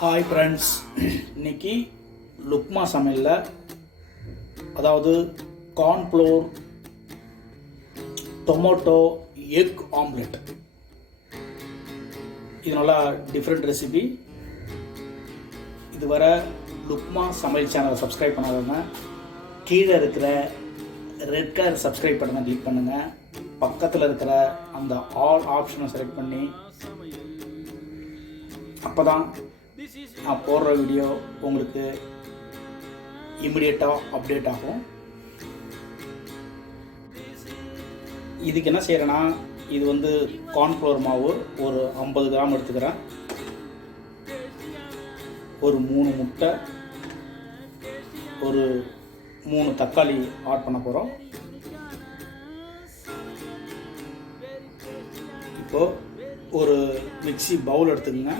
Hi friends, இன்றைக்கி லுக்மா சமையலில் அதாவது கார்ன்ஃப்ளோர் டொமேட்டோ எக் ஆம்லெட். இது நல்லா டிஃப்ரெண்ட் ரெசிபி. இதுவரை லுக்மா சமையல் சேனலை சப்ஸ்கிரைப் பண்ணாதவங்க கீழே இருக்கிற ரெட் கலர் சப்ஸ்கிரைப் பண்ணுங்கள், கிளிக் பண்ணுங்கள். பக்கத்தில் இருக்கிற அந்த ஆல் ஆப்ஷனை செலக்ட் பண்ணி அப்போ தான் நான் போடுற வீடியோ உங்களுக்கு இமிடியேட்டாக அப்டேட் ஆகும். இதுக்கு என்ன செய்கிறேன்னா, இது வந்து கார்ன்ஃப்ளவர் மாவு ஒரு 50 கிராம் எடுத்துக்கிறேன், ஒரு 3 முட்டை, ஒரு 3 தக்காளி ஆட் பண்ண போகிறோம். இப்போது ஒரு மிக்ஸி பவுல் எடுத்துக்கோங்க.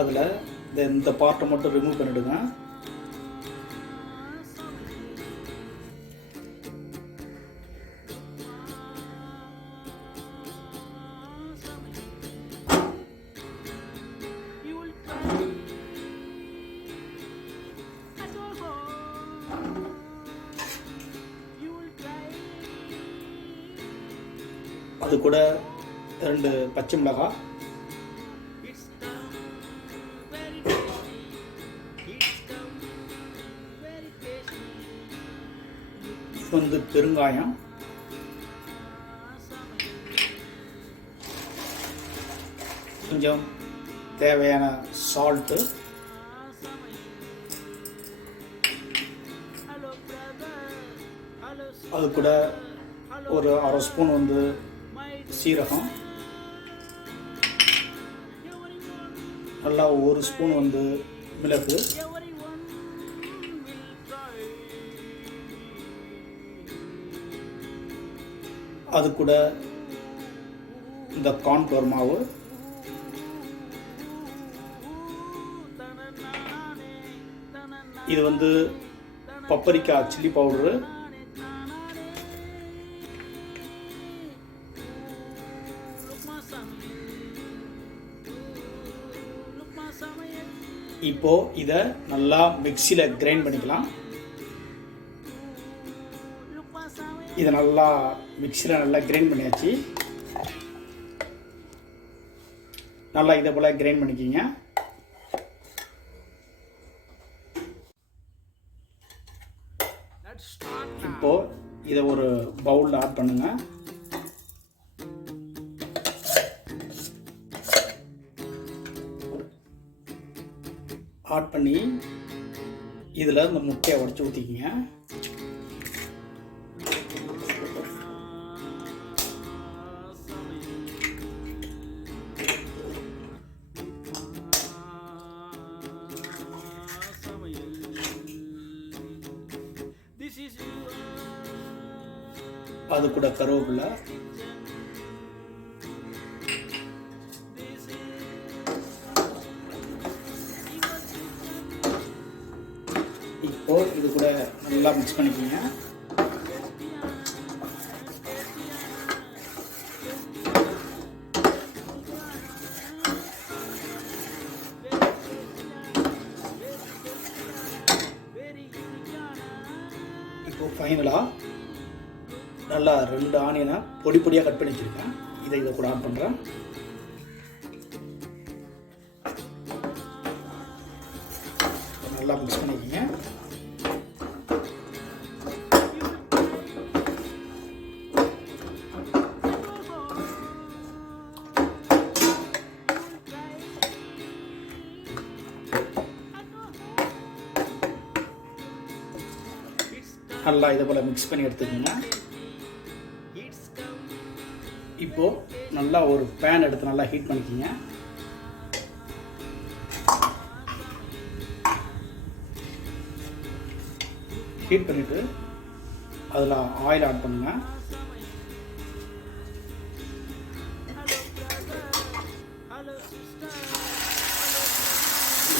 அதில் இந்த பார்ட்டை மட்டும் ரிமூவ் பண்ணிவிடுங்க. அது கூட 2 பச்சை மிளகாய், வந்து பெருங்காயம், கொஞ்சம் தேவையான சால்ட்டு, அது கூட ஒரு 1/2 ஸ்பூன் வந்து சீரகம், நல்லா 1 ஸ்பூன் வந்து மிளகு, அது கூட இந்த கார்ன்ஃப்ளவர் மாவு, இது வந்து பப்பரிக்காய் சில்லி பவுடரு, இப்போ இதை நல்லா மிக்சியில் கிரைண்ட் பண்ணிக்கலாம். இதை நல்லா மிக்சியில் நல்லா கிரைண்ட் பண்ணியாச்சு. நல்லா இதை போல் கிரைண்ட் பண்ணிக்கிங்க. இப்போது இதை ஒரு பவுலில் ஆட் பண்ணுங்க. ஆட் பண்ணி இதில் இந்த முட்டையை உடச்சி ஊற்றிக்கிங்க. அது கூட கருவேப்பிலை, இப்போ இது கூட நல்லா மிக்ஸ் பண்ணிக்கோங்க. இப்போ ஃபைனலாக நல்லா 2 ஆனியனை பொடி பொடியாக கட் பண்ணி வச்சுருக்கேன். இதை கூட ஆட் பண்ணுறேன். நல்லா மிக்ஸ் பண்ணிக்கிங்க. நல்லா இதை போல் மிக்ஸ் பண்ணி எடுத்துக்கோங்க. இப்போது நல்லா ஒரு பேன் எடுத்து நல்லா ஹீட் பண்ணிக்கிங்க. ஹீட் பண்ணிவிட்டு அதில் ஆயில் ஆட் பண்ணுங்க.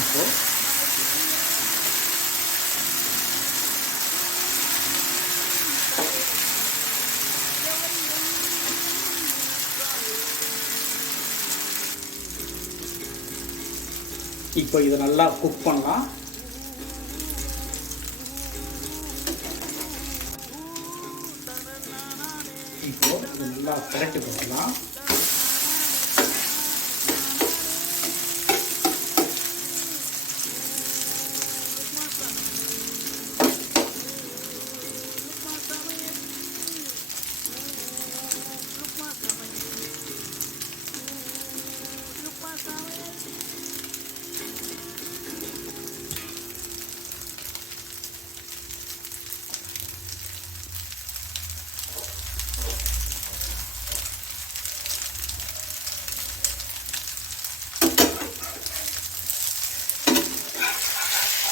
இப்போது இப்போ இதை நல்லா குக் பண்ணலாம். இப்போ இது நல்லா பரட்டி போடலாம்.